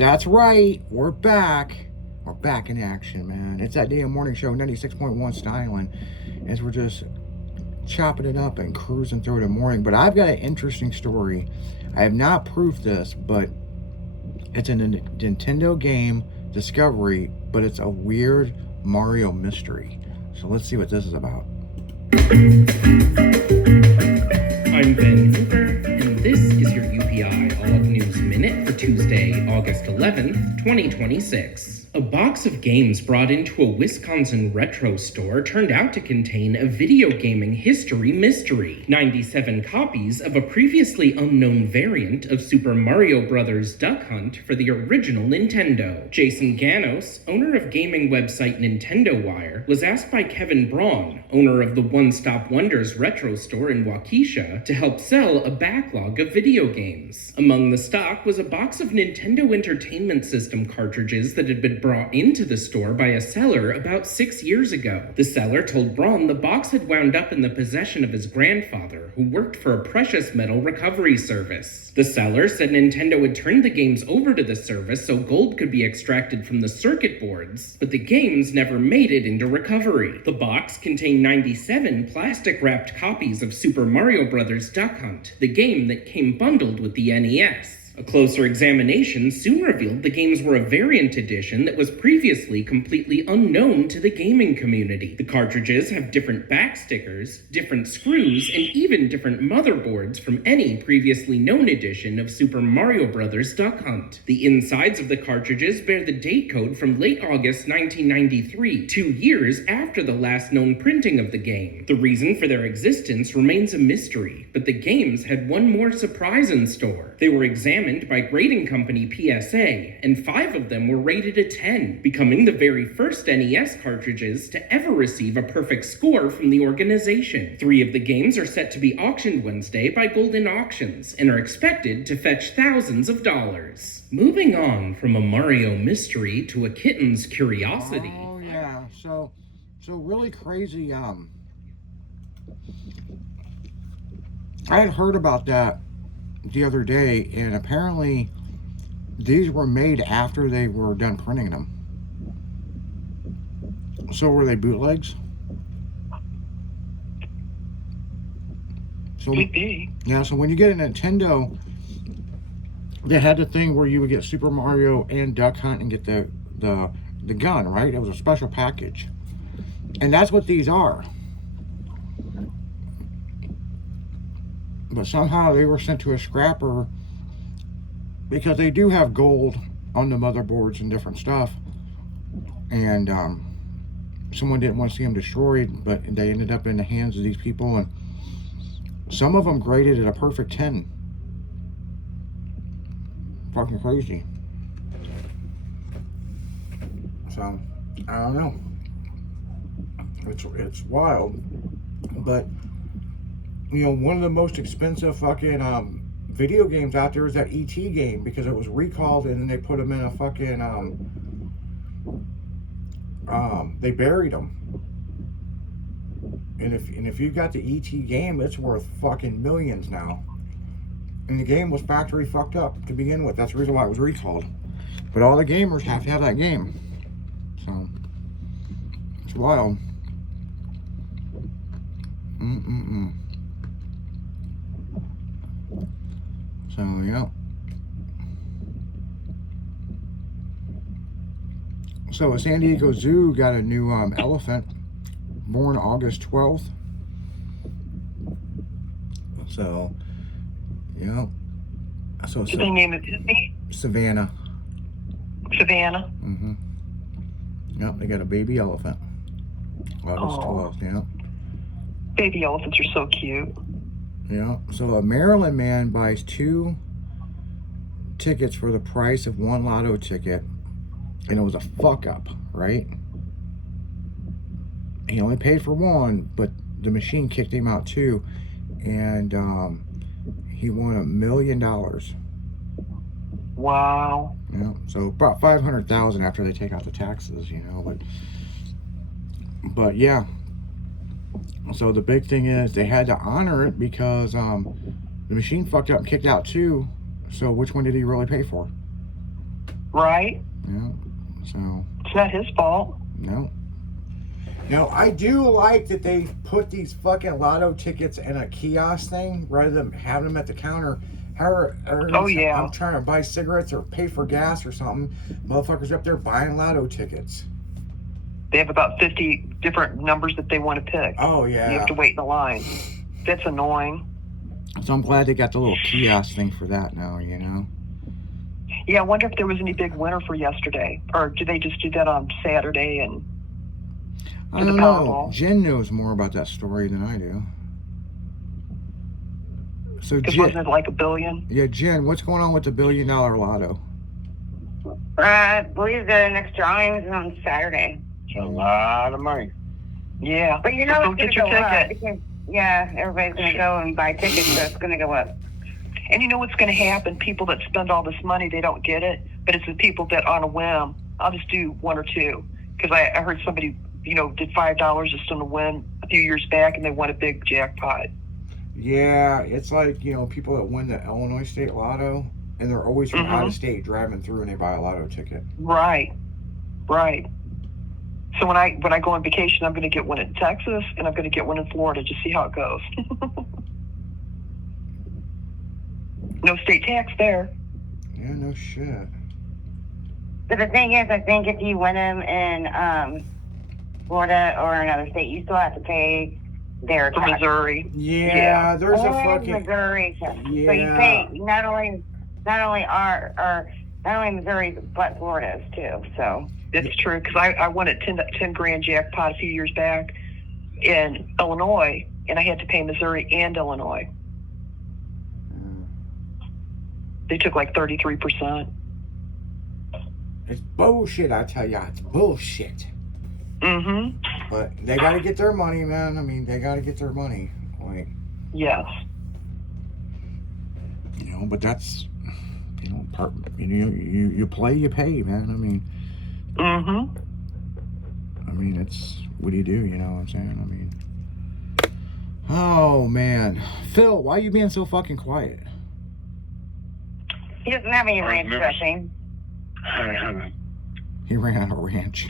That's right, we're back. We're back in action, man. It's that damn morning show, 96.1 styling, as we're just chopping it up and cruising through the morning. But I've got an interesting story. I have not proved this, but it's a Nintendo game discovery, but it's a weird Mario mystery. So let's see what this is about. I'm Ben Hooper, and this is your UPI All Up News Minute for Tuesday, August 11th, 2026. A box of games brought into a Wisconsin retro store turned out to contain a video gaming history mystery. 97 copies of a previously unknown variant of Super Mario Bros. Duck Hunt for the original Nintendo. Jason Ganos, owner of gaming website Nintendo Wire, was asked by Kevin Braun, owner of the One Stop Wonders retro store in Waukesha, to help sell a backlog of video games. Among the stock was a box of Nintendo Entertainment System cartridges that had been brought into the store by a seller about 6 years ago. The seller told Braun the box had wound up in the possession of his grandfather, who worked for a precious metal recovery service. The seller said Nintendo had turned the games over to the service so gold could be extracted from the circuit boards, but the games never made it into recovery. The box contained 97 plastic-wrapped copies of Super Mario Bros. Duck Hunt, the game that came bundled with the NES. A closer examination soon revealed the games were a variant edition that was previously completely unknown to the gaming community. The cartridges have different back stickers, different screws, and even different motherboards from any previously known edition of Super Mario Bros. Duck Hunt. The insides of the cartridges bear the date code from late August 1993, 2 years after the last known printing of the game. The reason for their existence remains a mystery, but the games had one more surprise in store. They were examined by grading company PSA, and 5 of them were rated a 10, becoming the very first NES cartridges to ever receive a perfect score from the organization. 3 of the games are set to be auctioned Wednesday by Golden Auctions, and are expected to fetch thousands of dollars. Moving on from a Mario mystery to a kitten's curiosity. Oh yeah, so really crazy. I had heard about that the other day, and apparently these were made after they were done printing them. So were they bootlegs? So could be. Yeah, so when you get a Nintendo, they had the thing where you would get Super Mario and Duck Hunt and get the gun, right? It was a special package. And that's what these are. But somehow they were sent to a scrapper because they do have gold on the motherboards and different stuff. And someone didn't want to see them destroyed, but they ended up in the hands of these people. And some of them graded at a perfect 10. Fucking crazy. So, I don't know. It's wild. But you know, one of the most expensive fucking video games out there is that E.T. game, because it was recalled and then they put them in a fucking they buried them. And if you got the E.T. game, it's worth fucking millions now. And the game was factory fucked up to begin with. That's the reason why it was recalled. But all the gamers have to have that game. So it's wild. So, yeah. So, San Diego Zoo got a new elephant, born August 12th. So, yeah. So, Did they name it Disney? Savannah. Savannah? Mm-hmm. Yep, they got a baby elephant. August 12th, yeah. Baby elephants are so cute. Yeah, so a Maryland man buys 2 tickets for the price of 1 lotto ticket, and it was a fuck up, right? He only paid for 1, but the machine kicked him out 2, and he won $1 million. Wow. Yeah, so about 500,000 after they take out the taxes, you know, but yeah. So the big thing is they had to honor it because the machine fucked up and kicked out 2. So which one did he really pay for? Right? Yeah. So, It's not his fault. no. No, I do like that they put these fucking lotto tickets in a kiosk thing rather than having them at the counter. Oh, yeah. I'm trying to buy cigarettes or pay for gas or something. Motherfuckers up there buying lotto tickets. They have about 50 different numbers that they want to pick. Oh, You yeah. have to wait in the line. That's annoying. So I'm glad they got the little kiosk thing for that now, you know? Yeah, I wonder if there was any big winner for yesterday. Or did they just do that on Saturday? And I For the don't know. Powerball. Jen knows more about that story than I do. So, because Jen, wasn't it like $1 billion? yeah, Jen, what's going on with the $1 billion lotto? I believe the next drawing is on Saturday. It's a lot of money. Yeah. But you know Go it's get going to your go up ticket. because, yeah, everybody's going to go and buy tickets, so it's going to go up. And you know what's going to happen? People that spend all this money, they don't get it. But it's the people that on a whim, I'll just do one or two. Because I heard somebody, did $5 just on a whim a few years back, and they won a big jackpot. Yeah, it's like, people that win the Illinois State Lotto, and they're always from out of state driving through and they buy a lotto ticket. Right. So when I go on vacation, I'm going to get one in Texas, and I'm going to get one in Florida, just see how it goes. No state tax there. Yeah, no shit. But the thing is, I think if you win them in Florida or another state, you still have to pay their For tax. Missouri. Yeah, there's a Only fucking... Missouri. So you Yeah. pay not only Missouri, but Florida's too. So It's true, because I won a 10 grand jackpot a few years back in Illinois, and I had to pay Missouri and Illinois. They took like 33%. It's bullshit, I tell ya. It's bullshit. Mm-hmm. But they got to get their money, man. I mean, they got to get their money. Like, Yes. but that's, part, you play, you pay, man. Mm-hmm. I mean, it's, what do you do, you know what I'm saying? Oh, man. Phil, why are you being so fucking quiet? he doesn't have any range Remember- dressing. He ran out of ranch.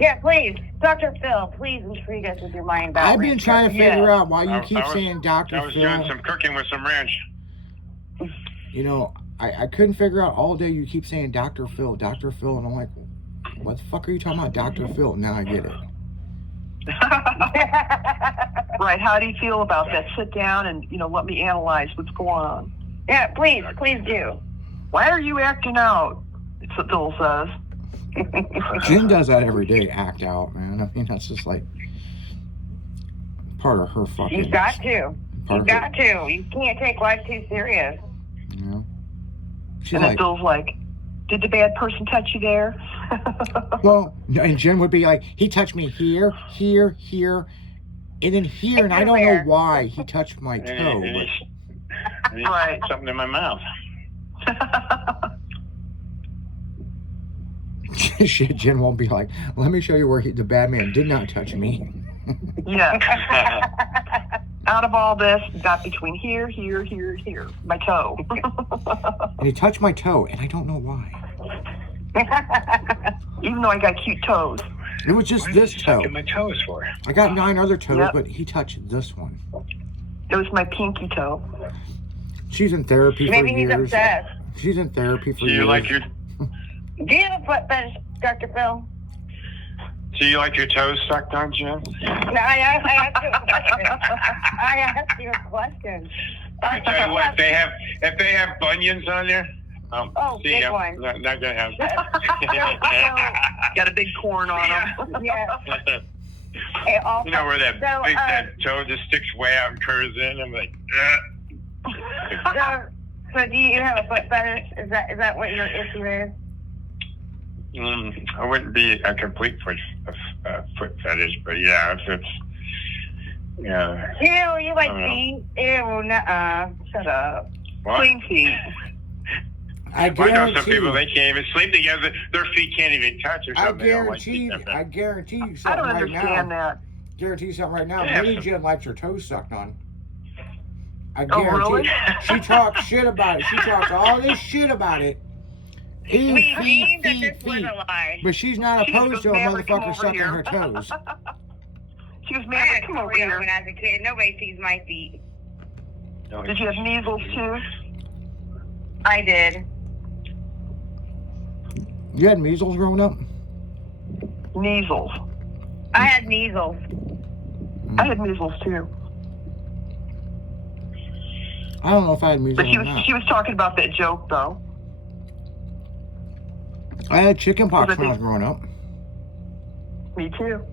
Yeah, please, Dr. Phil, please intrigue us with your mind about I've been range trying to Yeah. figure out why you I keep was- saying Dr. I was doing Phil. some cooking with some ranch. I couldn't figure out all day. You keep saying Dr. Phil, Dr. Phil, and I'm like, what the fuck are you talking about, Dr. Phil? Now I get it. Right. How do you feel about that? Sit down and, let me analyze what's going on. Yeah, please do. Why are you acting out? That's what Bill says. Jen does that every day, act out, man. I mean, that's just like part of her fucking. You've got to. part You've of got to. You can't take life too serious. She's And then like, Bill's like, did the bad person touch you there? well, and Jen would be like, he touched me here, here, here, and then here, and I don't know Everywhere. why he touched my toe. And But he Right. put something in my mouth. shit, Jen won't be like, let me show you where the bad man did not touch me. Yeah. Out of all this, got between here, my toe. And he touched my toe, and I don't know why. Even though I got cute toes. It was just What this is he toe. sucking my toes for? I got 9 other toes, Yep. but he touched this one. It was my pinky toe. She's in therapy Maybe for he's years. obsessed. She's in therapy for Do years. you like your Do you have a foot fetish, Dr. Phil? toes sucked on, Jim? No, I asked you a question. I asked you a question. I tell you what, if they have bunions on there, Oh, see, big I'm one. not gonna have. Got a big corn on them. Yeah. Hey, also, You know where that so, big that toe just sticks way out and curves in. I'm like, so do you have a foot fetish? Is that what your issue is? I wouldn't be a complete foot fetish, but yeah, if it's Ew, you like I don't know. feet? Ew, nuh-uh. Shut up. what? Clean feet. I I know some guarantee people you. they can't even sleep together. Their feet can't even touch or I something. They don't like guarantee. feet that bad. I guarantee you I something don't right understand now. that. Guarantee you something right now. Yeah. Lady Jen likes her toes sucked on. I Oh, guarantee. really? She talks shit about it. She talks all this shit about it. We deemed that this was a lie. But she's not She just opposed goes, to a "Maverick, come motherfucker over sucking here." her toes. She goes, I Maverick, had come over polio here. when I was a kid. Nobody sees my feet. Did you have measles too? I did. You had measles growing up? Measles. I had measles. I had measles too. I don't know if I had measles But or not. she was talking about that joke though. I had chicken pox Because I when I was think- growing up. Me too.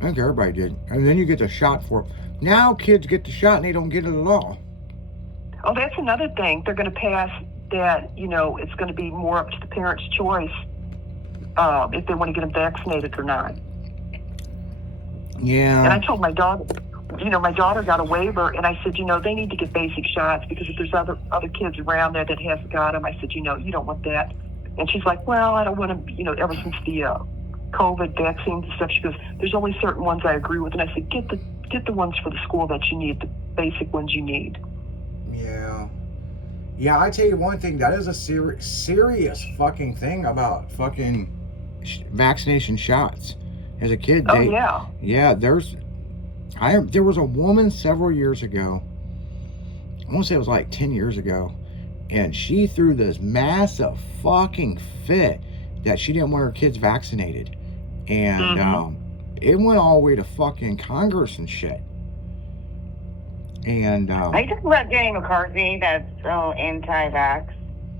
I think everybody did. And then you get the shot for it. Now kids get the shot and they don't get it at all. Oh, that's another thing. They're going to pass that, it's going to be more up to the parents' choice if they want to get them vaccinated or not. And I Yeah. told my daughter, my daughter got a waiver, and I said, they need to get basic shots because if there's other kids around there that haven't got them, I said, you don't want that. And she's like, well, I don't want to, ever since the COVID vaccines and stuff, she goes, there's only certain ones I agree with. And I said, get the ones for the school that you need, the basic ones you need. Yeah. Yeah, I tell you one thing. That is a serious fucking thing about fucking vaccination shots. As a kid, Oh, yeah. Yeah, there was a woman several years ago. I want to say it was like 10 years ago. And she threw this massive fucking fit that she didn't want her kids vaccinated. And it went all the way to fucking Congress and shit. And Are you talking about Jenny McCarthy that's so anti-vax?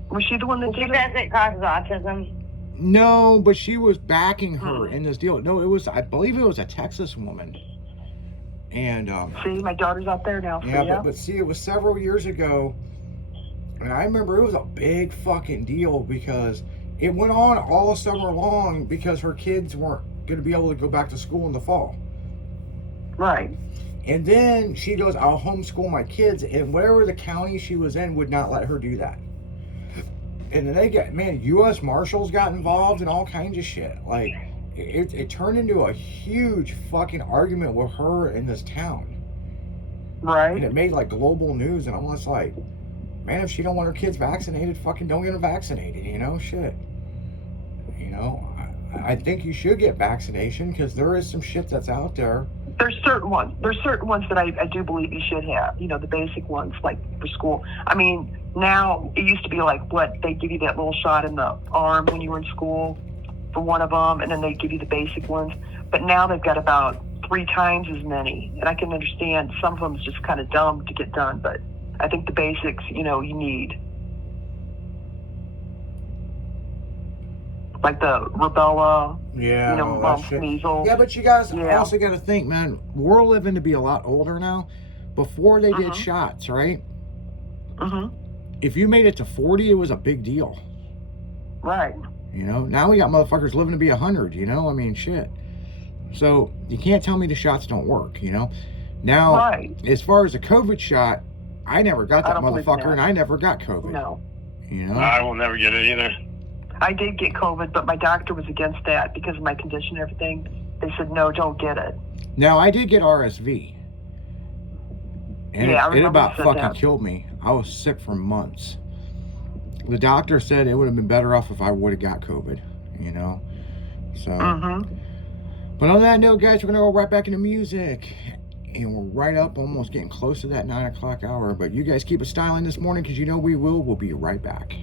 Was she the one that She did says it? it causes autism. no, but she was backing her in this deal. No, I believe it was a Texas woman. And See, my daughter's out there now. yeah, but see, it was several years ago, and I remember it was a big fucking deal because it went on all summer long because her kids weren't going to be able to go back to school in the fall. Right. And then she goes, I'll homeschool my kids, and whatever the county she was in would not let her do that. And then U.S. Marshals got involved and all kinds of shit. Like, it turned into a huge fucking argument with her in this town. And Right. it made like global news, and I'm just like, man, if she don't want her kids vaccinated, fucking don't get them vaccinated, shit. I think you should get vaccination because there is some shit that's out there. There's certain ones. There's certain ones that I do believe you should have. The basic ones, like for school. I mean, now it used to be like they give you that little shot in the arm when you were in school for one of them, and then they give you the basic ones. But now they've got about 3 times as many, and I can understand some of them is just kind of dumb to get done, but I think the basics, you need. Like the rubella, Yeah, all that mumps, shit. measles. Yeah, but you guys Yeah. also got to think, man, we're living to be a lot older now. Before they did shots, right? Mm-hmm. If you made it to 40, it was a big deal. Right. Now we got motherfuckers living to be 100, I mean, shit. So you can't tell me the shots don't work, Now, Right. as far as the COVID shot, I never got I that don't believe in motherfucker, that. and I never got COVID. No. I will never get it either. I did get COVID, but my doctor was against that because of my condition and everything. They said, no, don't get it. Now, I did get RSV. And Yeah, I it remember about you said fucking that. killed me. I was sick for months. The doctor said it would have been better off if I would have got COVID, So, Mm-hmm. but on that note, guys, we're going to go right back into music. And we're right up, almost getting close to that 9 o'clock hour. But you guys keep it styling this morning because we will. We'll be right back.